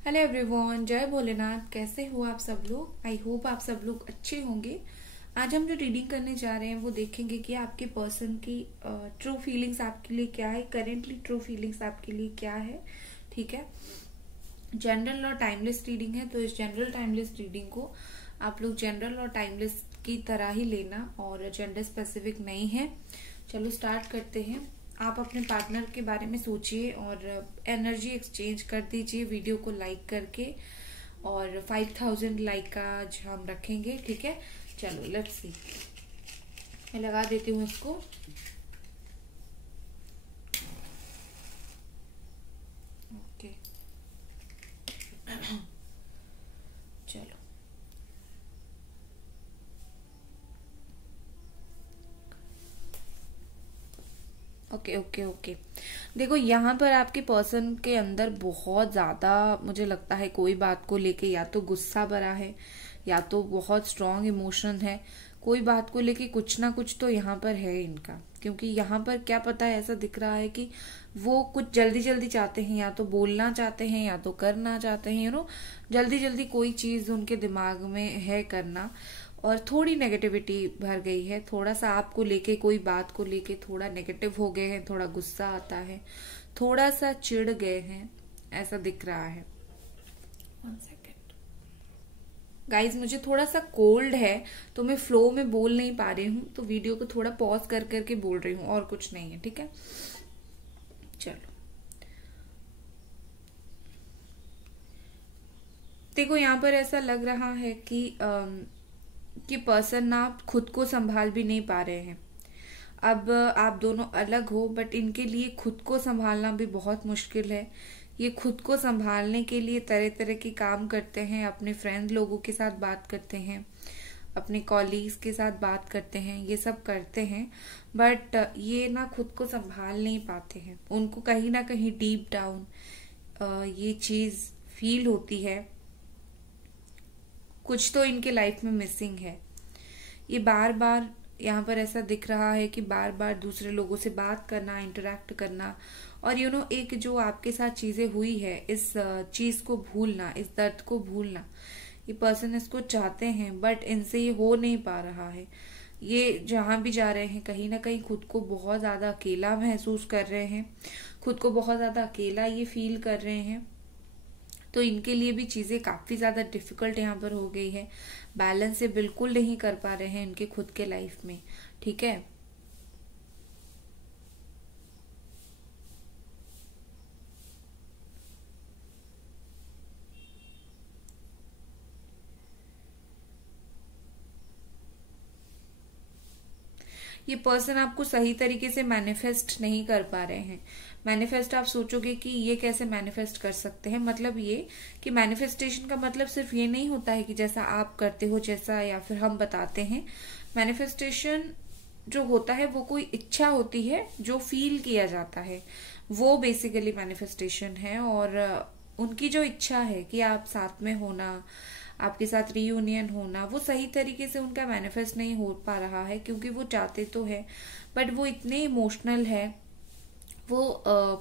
Hello everyone, जय भोलेनाथ। कैसे हो आप सब लोग? आई होप आप सब लोग अच्छे होंगे। आज हम जो रीडिंग करने जा रहे हैं वो देखेंगे कि आपके पर्सन की ट्रू फीलिंग्स आपके लिए क्या है, करेंटली ट्रू फीलिंग्स आपके लिए क्या है। ठीक है, जनरल और टाइमलेस रीडिंग है, तो इस जनरल टाइमलेस रीडिंग को आप लोग जनरल और टाइमलेस की तरह ही लेना और जेंडर स्पेसिफिक नहीं है। चलो स्टार्ट करते हैं। आप अपने पार्टनर के बारे में सोचिए और एनर्जी एक्सचेंज कर दीजिए वीडियो को लाइक करके, और 5000 लाइक का आज हम रखेंगे। ठीक है, चलो लेट्स सी। मैं लगा देती हूँ इसको। ओके चलो, ओके ओके ओके। देखो, यहाँ पर आपके पर्सन के अंदर बहुत ज्यादा मुझे लगता है कोई बात को लेके या तो गुस्सा भरा है या तो बहुत स्ट्रांग इमोशन है। कोई बात को लेके कुछ ना कुछ तो यहाँ पर है इनका, क्योंकि यहाँ पर क्या पता है, ऐसा दिख रहा है कि वो कुछ जल्दी जल्दी चाहते हैं, या तो बोलना चाहते हैं या तो करना चाहते हैं। जल्दी जल्दी कोई चीज उनके दिमाग में है करना, और थोड़ी नेगेटिविटी भर गई है। थोड़ा सा आपको लेके, कोई बात को लेके थोड़ा नेगेटिव हो गए हैं, थोड़ा गुस्सा आता है, थोड़ा सा चिढ़ गए हैं, ऐसा दिख रहा है। 1 सेकेंड गाइज, मुझे थोड़ा सा कोल्ड है तो मैं फ्लो में बोल नहीं पा रही हूँ, तो वीडियो को थोड़ा पॉज कर करके बोल रही हूँ, और कुछ नहीं है। ठीक है, चलो। देखो, यहाँ पर ऐसा लग रहा है कि पर्सन ना खुद को संभाल भी नहीं पा रहे हैं। अब आप दोनों अलग हो, बट इनके लिए खुद को संभालना भी बहुत मुश्किल है। ये खुद को संभालने के लिए तरह तरह के काम करते हैं, अपने फ्रेंड लोगों के साथ बात करते हैं, अपने कॉलीग्स के साथ बात करते हैं, ये सब करते हैं, बट ये ना खुद को संभाल नहीं पाते हैं। उनको कहीं ना कहीं डीप डाउन ये चीज फील होती है, कुछ तो इनके लाइफ में मिसिंग है। ये बार बार यहाँ पर ऐसा दिख रहा है कि बार बार दूसरे लोगों से बात करना, इंटरेक्ट करना, और एक जो आपके साथ चीजें हुई है, इस चीज को भूलना, इस दर्द को भूलना। ये पर्सन इसको चाहते हैं, बट इनसे ये हो नहीं पा रहा है। ये जहां भी जा रहे हैं, कहीं ना कहीं खुद को बहुत ज्यादा अकेला महसूस कर रहे हैं, खुद को बहुत ज्यादा अकेला ये फील कर रहे हैं। तो इनके लिए भी चीजें काफी ज्यादा डिफिकल्ट यहाँ पर हो गई है। बैलेंस से बिल्कुल नहीं कर पा रहे हैं इनके खुद के लाइफ में। ठीक है, ये पर्सन आपको सही तरीके से मैनिफेस्ट नहीं कर पा रहे हैं। मैनिफेस्ट आप सोचोगे कि ये कैसे मैनिफेस्ट कर सकते हैं, मतलब ये कि मैनिफेस्टेशन का मतलब सिर्फ ये नहीं होता है कि जैसा आप करते हो, जैसा या फिर हम बताते हैं। मैनिफेस्टेशन जो होता है वो कोई इच्छा होती है जो फील किया जाता है, वो बेसिकली मैनिफेस्टेशन है। और उनकी जो इच्छा है कि आप साथ में होना, आपके साथ रीयूनियन होना, वो सही तरीके से उनका मैनिफेस्ट नहीं हो पा रहा है, क्योंकि वो चाहते तो है बट वो इतने इमोशनल है। वो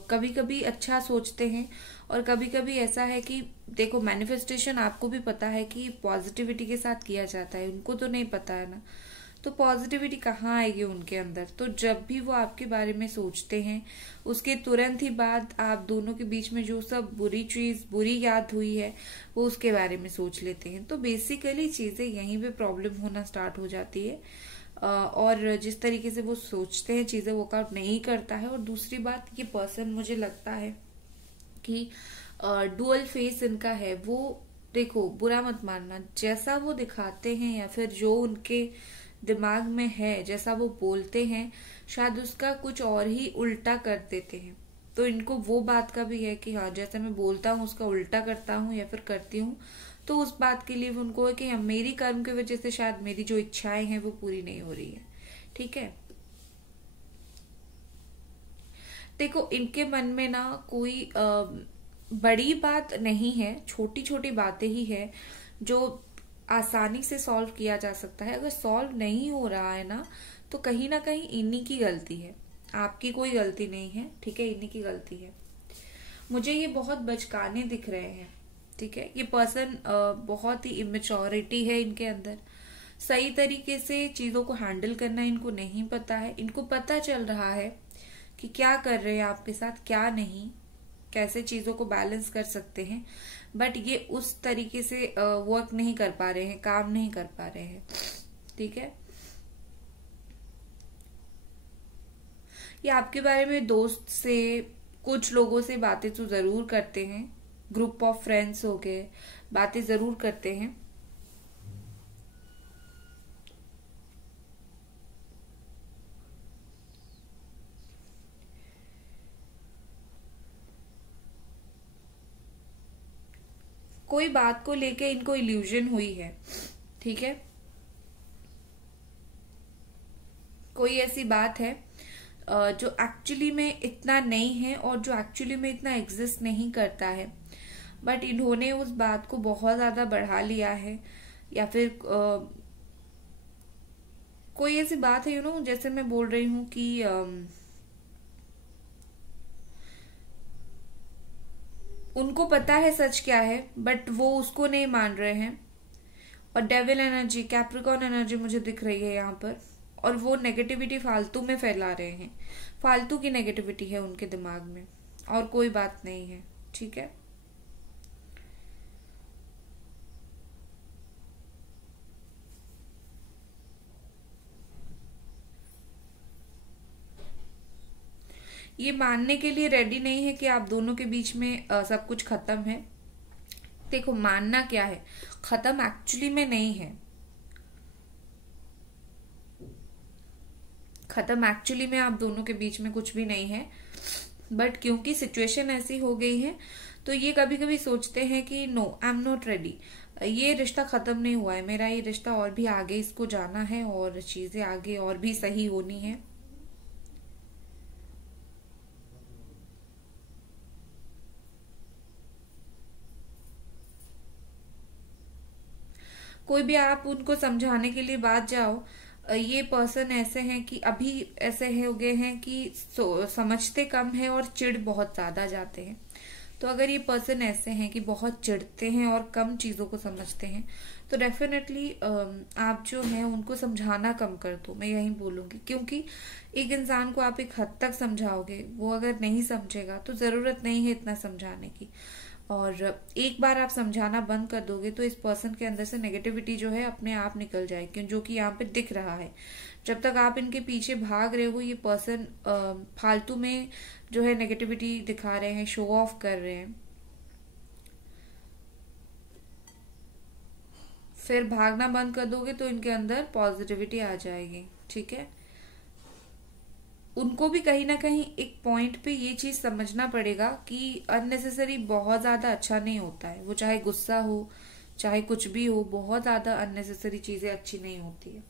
कभी कभी अच्छा सोचते हैं और कभी कभी ऐसा है कि देखो, मैनिफेस्टेशन आपको भी पता है कि पॉजिटिविटी के साथ किया जाता है, उनको तो नहीं पता है ना। तो पॉजिटिविटी कहाँ आएगी उनके अंदर? तो जब भी वो आपके बारे में सोचते हैं, उसके तुरंत ही बाद आप दोनों के बीच में जो सब बुरी चीज, बुरी याद हुई है, वो उसके बारे में सोच लेते हैं। तो बेसिकली चीजें यहीं पे प्रॉब्लम होना स्टार्ट हो जाती है। और जिस तरीके से वो सोचते हैं, चीजें वर्कआउट नहीं करता है। और दूसरी बात, ये पर्सन मुझे लगता है कि डुअल फेस इनका है। वो देखो, बुरा मत मानना, जैसा वो दिखाते हैं या फिर जो उनके दिमाग में है, जैसा वो बोलते हैं, शायद उसका कुछ और ही उल्टा कर देते हैं। तो इनको वो बात का भी है कि हाँ, जैसे मैं बोलता हूँ उसका उल्टा करता हूँ या फिर करती हूँ, तो उस बात के लिए उनको है कि मेरी कर्म की वजह से शायद मेरी जो इच्छाएं हैं वो पूरी नहीं हो रही है। ठीक है, देखो, इनके मन में ना कोई बड़ी बात नहीं है, छोटी छोटी बातें ही है जो आसानी से सॉल्व किया जा सकता है। अगर सॉल्व नहीं हो रहा है ना, तो कहीं ना कहीं इन्हीं की गलती है, आपकी कोई गलती नहीं है। ठीक है, इन्हीं की गलती है। मुझे ये बहुत बचकाने दिख रहे हैं, ठीक है। ये पर्सन बहुत ही इमेच्योरिटी है इनके अंदर, सही तरीके से चीजों को हैंडल करना इनको नहीं पता है। इनको पता चल रहा है कि क्या कर रहे हैं आपके साथ, क्या नहीं, कैसे चीजों को बैलेंस कर सकते हैं, बट ये उस तरीके से वर्क नहीं कर पा रहे हैं, काम नहीं कर पा रहे हैं, ठीक है। ये आपके बारे में दोस्त से, कुछ लोगों से बातें तो जरूर करते हैं, ग्रुप ऑफ फ्रेंड्स हो गए, बातें जरूर करते हैं। कोई बात को लेके इनको इल्यूजन हुई है, ठीक है। कोई ऐसी बात है जो एक्चुअली में इतना नहीं है और जो एक्चुअली में इतना एग्जिस्ट नहीं करता है, बट इन्होंने उस बात को बहुत ज्यादा बढ़ा लिया है। या फिर कोई ऐसी बात है जैसे मैं बोल रही हूँ कि उनको पता है सच क्या है, बट वो उसको नहीं मान रहे हैं। और डेविल एनर्जी, कैप्रिकॉर्न एनर्जी मुझे दिख रही है यहाँ पर, और वो नेगेटिविटी फालतू में फैला रहे हैं। फालतू की नेगेटिविटी है उनके दिमाग में, और कोई बात नहीं है, ठीक है। ये मानने के लिए रेडी नहीं है कि आप दोनों के बीच में सब कुछ खत्म है। देखो, मानना क्या है, खत्म एक्चुअली में नहीं है। खत्म एक्चुअली में आप दोनों के बीच में कुछ भी नहीं है, बट क्योंकि सिचुएशन ऐसी हो गई है तो ये कभी कभी सोचते हैं कि no, I am not ready, ये रिश्ता खत्म नहीं हुआ है मेरा, ये रिश्ता और भी आगे इसको जाना है और चीजें आगे और भी सही होनी है। कोई भी आप उनको समझाने के लिए बात जाओ, ये पर्सन ऐसे हैं कि अभी ऐसे हो गए हैं कि समझते कम है और चिढ़ बहुत ज्यादा जाते हैं। तो अगर ये पर्सन ऐसे हैं कि बहुत चिढ़ते हैं और कम चीजों को समझते हैं, तो डेफिनेटली आप जो है उनको समझाना कम कर दो, मैं यही बोलूंगी। क्योंकि एक इंसान को आप एक हद तक समझाओगे, वो अगर नहीं समझेगा तो जरूरत नहीं है इतना समझाने की। और एक बार आप समझाना बंद कर दोगे तो इस पर्सन के अंदर से नेगेटिविटी जो है अपने आप निकल जाएगी, जो कि यहाँ पे दिख रहा है। जब तक आप इनके पीछे भाग रहे हो, ये पर्सन फालतू में जो है नेगेटिविटी दिखा रहे हैं, शो ऑफ कर रहे हैं। फिर भागना बंद कर दोगे तो इनके अंदर पॉजिटिविटी आ जाएगी, ठीक है। उनको भी कहीं ना कहीं एक पॉइंट पे ये चीज समझना पड़ेगा कि अननेसेसरी बहुत ज्यादा अच्छा नहीं होता है। वो चाहे गुस्सा हो, चाहे कुछ भी हो, बहुत ज्यादा अननेसेसरी चीजें अच्छी नहीं होती है।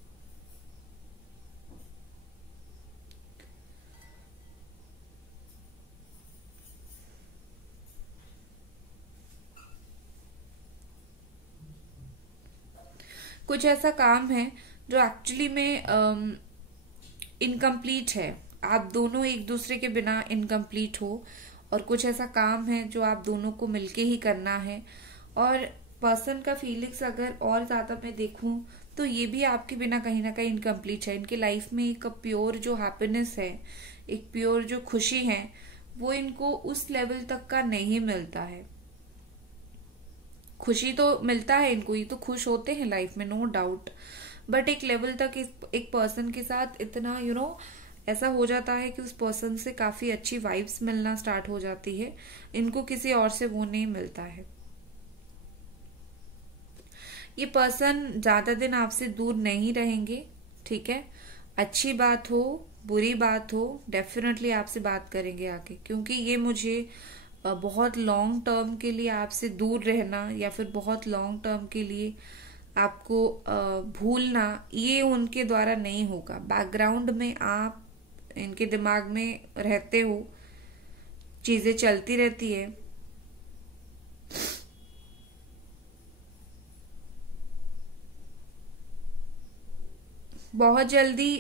कुछ ऐसा काम है जो एक्चुअली में इनकम्प्लीट है, आप दोनों एक दूसरे के बिना इनकम्प्लीट हो, और कुछ ऐसा काम है जो आप दोनों को मिलके ही करना है। और पर्सन का फीलिंग्स अगर और ज्यादा मैं देखूं तो ये भी आपके बिना कहीं ना कहीं इनकम्प्लीट है। इनके लाइफ में एक प्योर जो हैप्पीनेस है, एक प्योर जो खुशी है, वो इनको उस लेवल तक का नहीं मिलता है। खुशी तो मिलता है इनको, ये तो खुश होते हैं लाइफ में, नो डाउट, बट एक लेवल तक एक पर्सन के साथ इतना ऐसा हो जाता है कि उस पर्सन से काफी अच्छी वाइब्स मिलना स्टार्ट हो जाती है, इनको किसी और से वो नहीं मिलता है। ये पर्सन ज्यादा दिन आपसे दूर नहीं रहेंगे, ठीक है। अच्छी बात हो, बुरी बात हो, डेफिनेटली आपसे बात करेंगे आके, क्योंकि ये मुझे बहुत लॉन्ग टर्म के लिए आपसे दूर रहना या फिर बहुत लॉन्ग टर्म के लिए आपको भूलना, ये उनके द्वारा नहीं होगा। बैकग्राउंड में आप इनके दिमाग में रहते हो, चीजें चलती रहती है। बहुत जल्दी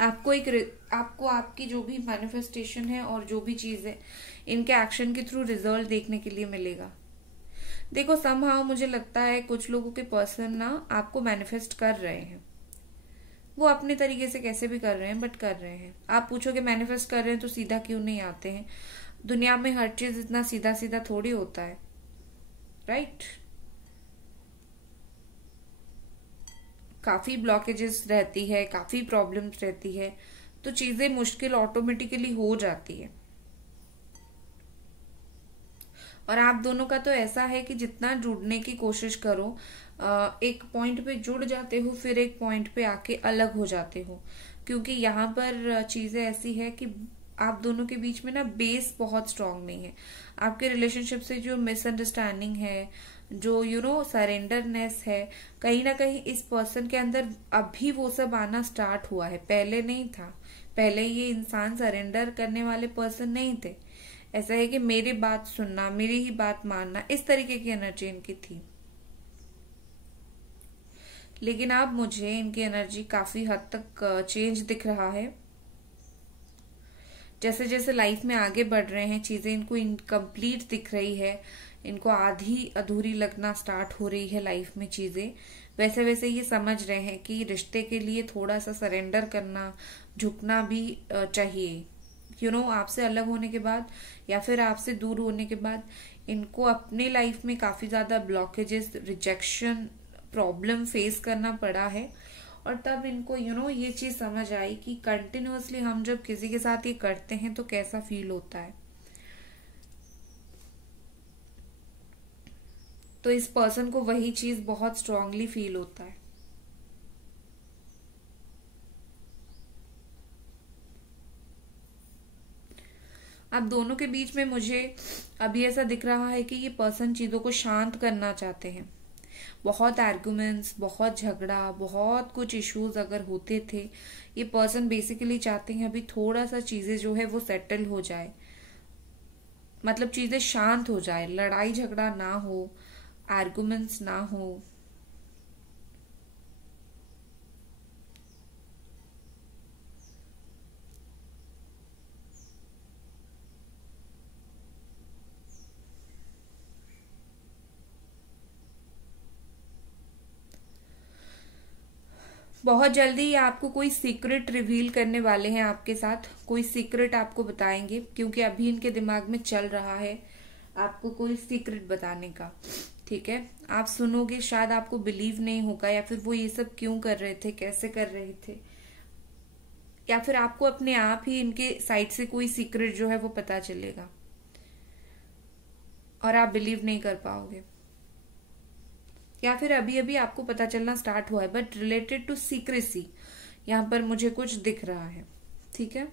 आपको आपकी जो भी मैनिफेस्टेशन है और जो भी चीज है, इनके एक्शन के थ्रू रिजल्ट देखने के लिए मिलेगा। देखो समहाउ मुझे लगता है कुछ लोगों के पर्सन ना आपको मैनिफेस्ट कर रहे हैं, वो अपने तरीके से कैसे भी कर रहे हैं बट कर रहे हैं। आप पूछोगे मैनिफेस्ट कर रहे हैं तो सीधा क्यों नहीं आते हैं? दुनिया में हर चीज इतना सीधा सीधा थोड़ी होता है, राइट? काफी ब्लॉकेजेस रहती है, काफी प्रॉब्लम्स रहती है, तो चीजें मुश्किल ऑटोमेटिकली हो जाती है। और आप दोनों का तो ऐसा है कि जितना जुड़ने की कोशिश करो, एक पॉइंट पे जुड़ जाते हो, फिर एक पॉइंट पे आके अलग हो जाते हो, क्योंकि यहाँ पर चीजें ऐसी है कि आप दोनों के बीच में ना बेस बहुत स्ट्रांग नहीं है। आपके रिलेशनशिप से जो मिसअंडरस्टैंडिंग है, जो सरेंडरनेस है, कहीं ना कहीं इस पर्सन के अंदर अभी वो सब आना स्टार्ट हुआ है, पहले नहीं था। पहले ये इंसान सरेंडर करने वाले पर्सन नहीं थे। ऐसा है कि मेरी बात सुनना, मेरी ही बात मानना, इस तरीके की एनर्जी इनकी थी। लेकिन अब मुझे इनकी एनर्जी काफी हद तक चेंज दिख रहा है। जैसे जैसे लाइफ में आगे बढ़ रहे हैं, चीजें इनको इनकम्प्लीट दिख रही है, इनको आधी अधूरी लगना स्टार्ट हो रही है लाइफ में चीजें, वैसे वैसे ये समझ रहे हैं कि रिश्ते के लिए थोड़ा सा सरेंडर करना, झुकना भी चाहिए। आपसे अलग होने के बाद या फिर आपसे दूर होने के बाद इनको अपने लाइफ में काफी ज्यादा ब्लॉकेजेस, रिजेक्शन, प्रॉब्लम फेस करना पड़ा है। और तब इनको ये चीज समझ आई कि कंटिन्यूअसली हम जब किसी के साथ ये करते हैं तो कैसा फील होता है। तो इस पर्सन को वही चीज बहुत स्ट्रांगली फील होता है। अब दोनों के बीच में मुझे अभी ऐसा दिख रहा है कि ये पर्सन चीजों को शांत करना चाहते हैं। बहुत आर्गुमेंट्स, बहुत झगड़ा, बहुत कुछ इश्यूज अगर होते थे, ये पर्सन बेसिकली चाहते हैं अभी थोड़ा सा चीजें जो है वो सेटल हो जाए, मतलब चीजें शांत हो जाए, लड़ाई झगड़ा ना हो, आर्गुमेंट्स ना हो। बहुत जल्दी ये आपको कोई सीक्रेट रिवील करने वाले हैं, आपके साथ कोई सीक्रेट आपको बताएंगे, क्योंकि अभी इनके दिमाग में चल रहा है आपको कोई सीक्रेट बताने का। ठीक है, आप सुनोगे, शायद आपको बिलीव नहीं होगा, या फिर वो ये सब क्यों कर रहे थे, कैसे कर रहे थे, या फिर आपको अपने आप ही इनके साइड से कोई सीक्रेट जो है वो पता चलेगा और आप बिलीव नहीं कर पाओगे, या फिर अभी अभी आपको पता चलना स्टार्ट हुआ है बट रिलेटेड टू सीक्रेसी यहां पर मुझे कुछ दिख रहा है। ठीक है,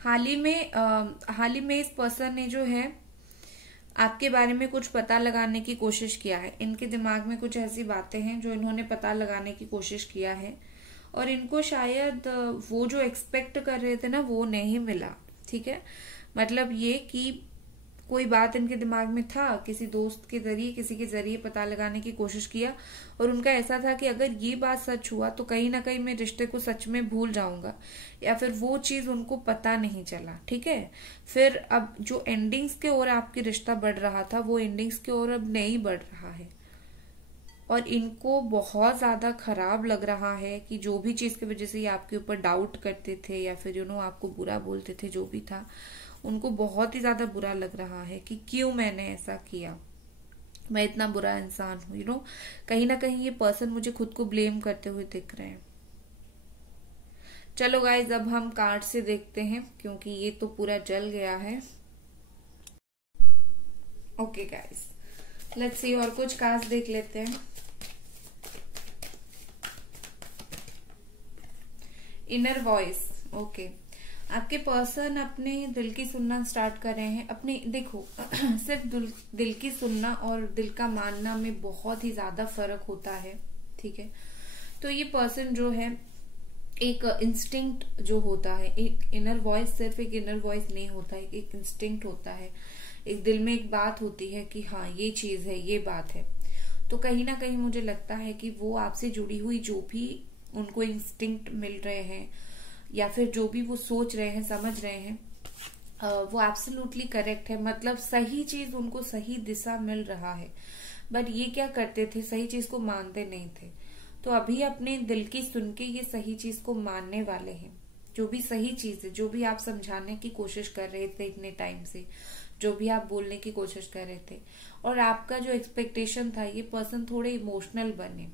हाल ही में इस पर्सन ने जो है आपके बारे में कुछ पता लगाने की कोशिश किया है। इनके दिमाग में कुछ ऐसी बातें हैं जो इन्होंने पता लगाने की कोशिश किया है, और इनको शायद वो जो एक्सपेक्ट कर रहे थे ना वो नहीं मिला। ठीक है, मतलब ये कि कोई बात इनके दिमाग में था, किसी दोस्त के जरिए, किसी के जरिए पता लगाने की कोशिश किया, और उनका ऐसा था कि अगर ये बात सच हुआ तो कहीं ना कहीं मैं रिश्ते को सच में भूल जाऊंगा, या फिर वो चीज उनको पता नहीं चला। ठीक है, फिर अब जो एंडिंग्स के ओर आपकी रिश्ता बढ़ रहा था वो एंडिंग्स के ओर अब नहीं बढ़ रहा है, और इनको बहुत ज्यादा खराब लग रहा है कि जो भी चीज की वजह से ये आपके ऊपर डाउट करते थे या फिर आपको बुरा बोलते थे, जो भी था, उनको बहुत ही ज्यादा बुरा लग रहा है कि क्यों मैंने ऐसा किया, मैं इतना बुरा इंसान हूं। कहीं ना कहीं ये पर्सन मुझे खुद को ब्लेम करते हुए दिख रहे हैं। चलो गाइज, अब हम कार्ड से देखते हैं क्योंकि ये तो पूरा जल गया है। ओके गाइज, लेट्स सी, और कुछ कार्ड्स देख लेते हैं। इनर वॉइस, ओके, आपके पर्सन अपने दिल की सुनना स्टार्ट कर रहे हैं। अपने देखो सिर्फ दिल की सुनना और दिल का मानना में बहुत ही ज्यादा फर्क होता है। ठीक है, तो ये पर्सन जो है एक इंस्टिंक्ट जो होता है, एक इनर वॉइस सिर्फ एक इनर वॉइस नहीं होता है, एक इंस्टिंक्ट होता है, एक दिल में एक बात होती है कि हाँ ये चीज है, ये बात है। तो कहीं ना कहीं मुझे लगता है कि वो आपसे जुड़ी हुई जो भी उनको इंस्टिंक्ट मिल रहे हैं, या फिर जो भी वो सोच रहे हैं, समझ रहे हैं, वो एब्सोल्युटली करेक्ट है। मतलब सही चीज उनको सही दिशा मिल रहा है। बट ये क्या करते थे, सही चीज को मानते नहीं थे। तो अभी अपने दिल की सुन के ये सही चीज को मानने वाले हैं। जो भी सही चीज है, जो भी आप समझाने की कोशिश कर रहे थे इतने टाइम से, जो भी आप बोलने की कोशिश कर रहे थे, और आपका जो एक्सपेक्टेशन था, ये पर्सन थोड़े इमोशनल बने,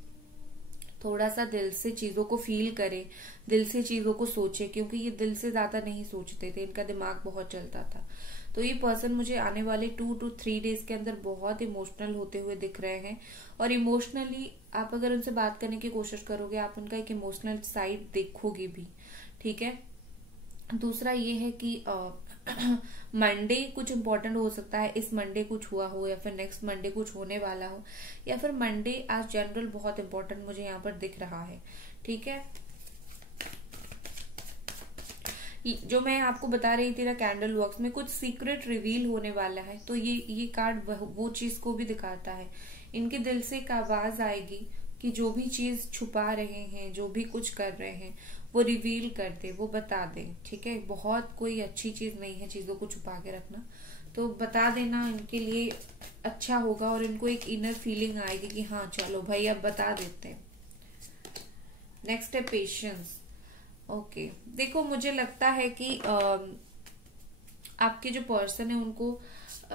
थोड़ा सा दिल से चीजों को फील करे, दिल से चीजों को सोचे, क्योंकि ये दिल से ज्यादा नहीं सोचते थे, इनका दिमाग बहुत चलता था। तो ये पर्सन मुझे आने वाले 2 to 3 डेज के अंदर बहुत इमोशनल होते हुए दिख रहे हैं। और इमोशनली आप अगर उनसे बात करने की कोशिश करोगे, आप उनका एक इमोशनल साइड देखोगे भी। ठीक है। दूसरा ये है कि मंडे कुछ इम्पोर्टेंट हो सकता है, इस मंडे कुछ हुआ हो, या फिर नेक्स्ट मंडे कुछ होने वाला हो, या फिर मंडे आज जनरल बहुत इम्पोर्टेंट मुझे यहाँ पर दिख रहा है। ठीक है। जो मैं आपको बता रही थी ना, कैंडल वर्क्स में कुछ सीक्रेट रिवील होने वाला है। तो ये कार्ड वो चीज को भी दिखाता है। इनके दिल से एक आवाज आएगी कि जो भी चीज छुपा रहे हैं, जो भी कुछ कर रहे हैं, वो रिवील कर दे, वो बता दे। ठीक है। बहुत कोई अच्छी चीज नहीं है चीजों को छुपा के रखना, तो बता देना इनके लिए अच्छा होगा। और इनको एक इनर फीलिंग आएगी कि हाँ चलो भाई अब बता देते हैं। नेक्स्ट है पेशेंस। ओके, देखो मुझे लगता है कि आपके जो पर्सन है उनको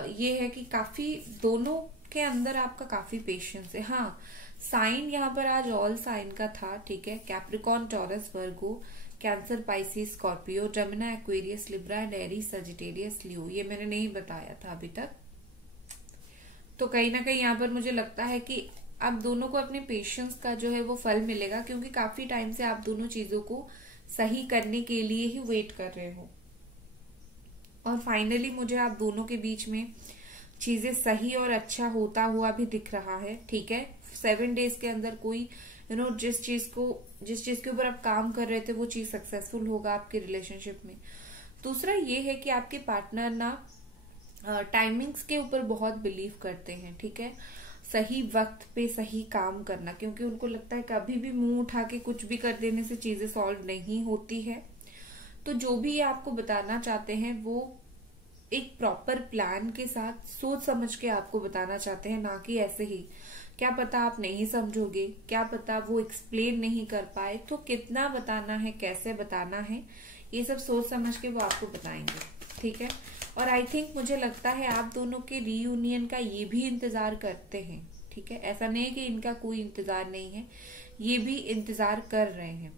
ये है कि काफी दोनों के अंदर आपका काफी पेशेंस है। हाँ, साइन यहाँ पर आज ऑल साइन का था। ठीक है। Capricorn, Taurus, Virgo, Cancer, Pisces, Scorpio, Gemini, Aquarius, Libra and Aries, Sagittarius, Leo. ये मैंने नहीं बताया था अभी तक। तो कहीं ना कहीं यहाँ पर मुझे लगता है कि आप दोनों को अपने पेशेंस का जो है वो फल मिलेगा, क्योंकि काफी टाइम से आप दोनों चीजों को सही करने के लिए ही वेट कर रहे हो। और फाइनली मुझे आप दोनों के बीच में चीजें सही और अच्छा होता हुआ भी दिख रहा है। ठीक है। 7 डेज के अंदर कोई जिस चीज के ऊपर आप काम कर रहे थे वो चीज सक्सेसफुल होगा आपके रिलेशनशिप में। दूसरा ये है कि आपके पार्टनर ना टाइमिंग्स के ऊपर बहुत बिलीव करते हैं। ठीक है। सही वक्त पे सही काम करना, क्योंकि उनको लगता है कभी भी मुंह उठा के कुछ भी कर देने से चीजें सॉल्व नहीं होती है। तो जो भी आपको बताना चाहते हैं वो एक प्रॉपर प्लान के साथ सोच समझ के आपको बताना चाहते हैं, ना कि ऐसे ही। क्या पता आप नहीं समझोगे, क्या पता वो एक्सप्लेन नहीं कर पाए, तो कितना बताना है, कैसे बताना है, ये सब सोच समझ के वो आपको बताएंगे। ठीक है। और आई थिंक मुझे लगता है आप दोनों के रीयूनियन का ये भी इंतजार करते हैं। ठीक है। ऐसा नहीं है कि इनका कोई इंतजार नहीं है, ये भी इंतजार कर रहे हैं।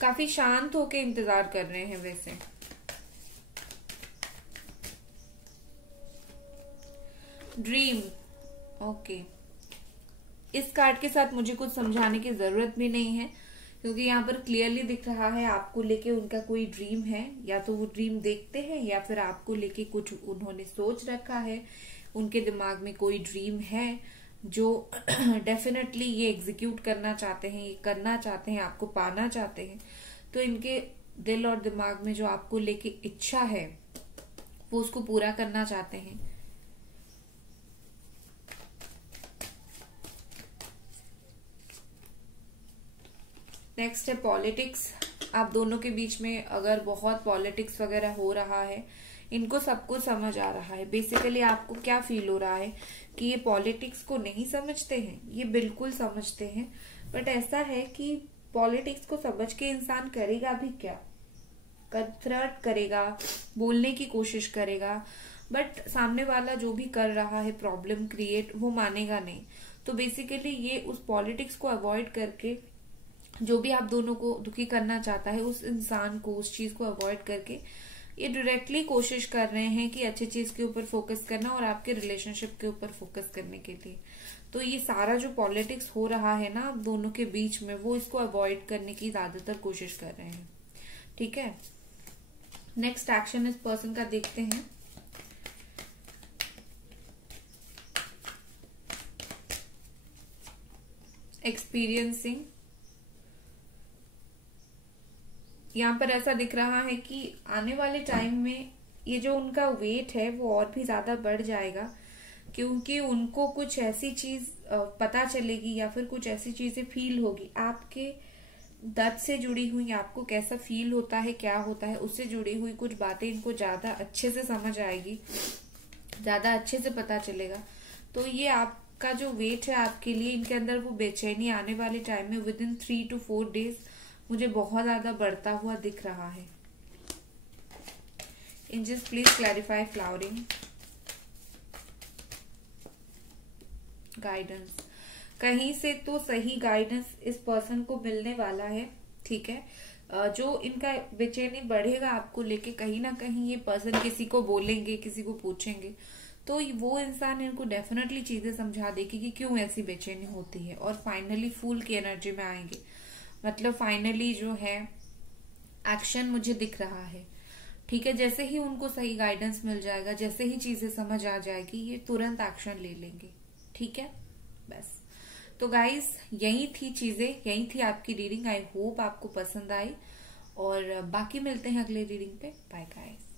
काफी शांत होके इंतजार कर रहे हैं वैसे। ड्रीम। ओके, इस कार्ड के साथ मुझे कुछ समझाने की जरूरत भी नहीं है, क्योंकि यहाँ पर क्लियरली दिख रहा है आपको लेके उनका कोई ड्रीम है। या तो वो ड्रीम देखते हैं, या फिर आपको लेके कुछ उन्होंने सोच रखा है। उनके दिमाग में कोई ड्रीम है जो डेफिनेटली ये एग्जीक्यूट करना चाहते हैं, ये करना चाहते हैं, आपको पाना चाहते हैं। तो इनके दिल और दिमाग में जो आपको लेके इच्छा है वो उसको पूरा करना चाहते हैं। नेक्स्ट है पॉलिटिक्स। आप दोनों के बीच में अगर बहुत पॉलिटिक्स वगैरह हो रहा है, इनको सब कुछ समझ आ रहा है। बेसिकली आपको क्या फील हो रहा है कि ये पॉलिटिक्स को नहीं समझते हैं, ये बिल्कुल समझते हैं। बट ऐसा है कि पॉलिटिक्स को समझ के इंसान करेगा भी क्या, कन्फ्रंट करेगा, बोलने की कोशिश करेगा, बट सामने वाला जो भी कर रहा है प्रॉब्लम क्रिएट, वो मानेगा नहीं। तो बेसिकली ये उस पॉलिटिक्स को अवॉइड करके, जो भी आप दोनों को दुखी करना चाहता है उस इंसान को, उस चीज को अवॉइड करके ये डायरेक्टली कोशिश कर रहे हैं कि अच्छी चीज के ऊपर फोकस करना और आपके रिलेशनशिप के ऊपर फोकस करने के लिए। तो ये सारा जो पॉलिटिक्स हो रहा है ना आप दोनों के बीच में, वो इसको अवॉइड करने की ज्यादातर कोशिश कर रहे हैं। ठीक है। नेक्स्ट एक्शन इस पर्सन का देखते हैं। एक्सपीरियंसिंग। यहाँ पर ऐसा दिख रहा है कि आने वाले टाइम में ये जो उनका वेट है वो और भी ज्यादा बढ़ जाएगा, क्योंकि उनको कुछ ऐसी चीज पता चलेगी या फिर कुछ ऐसी चीजें फील होगी, आपके दर्द से जुड़ी हुई, आपको कैसा फील होता है, क्या होता है, उससे जुड़ी हुई कुछ बातें इनको ज्यादा अच्छे से समझ आएगी, ज्यादा अच्छे से पता चलेगा। तो ये आपका जो वेट है आपके लिए, इनके अंदर वो बेचैनी आने वाले टाइम में विद इन 3 to 4 days मुझे बहुत ज्यादा बढ़ता हुआ दिख रहा है। Angels please clarify flowering guidance. कहीं से तो सही गाइडेंस इस पर्सन को मिलने वाला है, ठीक है। जो इनका बेचैनी बढ़ेगा आपको लेके, कहीं ना कहीं ये पर्सन किसी को बोलेंगे, किसी को पूछेंगे, तो वो इंसान इनको डेफिनेटली चीजें समझा देगी कि क्यों ऐसी बेचैनी होती है, और फाइनली फूल की एनर्जी में आएंगे। मतलब फाइनली जो है एक्शन मुझे दिख रहा है, ठीक है। जैसे ही उनको सही गाइडेंस मिल जाएगा, जैसे ही चीजें समझ आ जाएगी, ये तुरंत एक्शन ले लेंगे, ठीक है। बस तो गाइस यही थी चीजें, यही थी आपकी रीडिंग। आई होप आपको पसंद आई, और बाकी मिलते हैं अगले रीडिंग पे। Bye guys.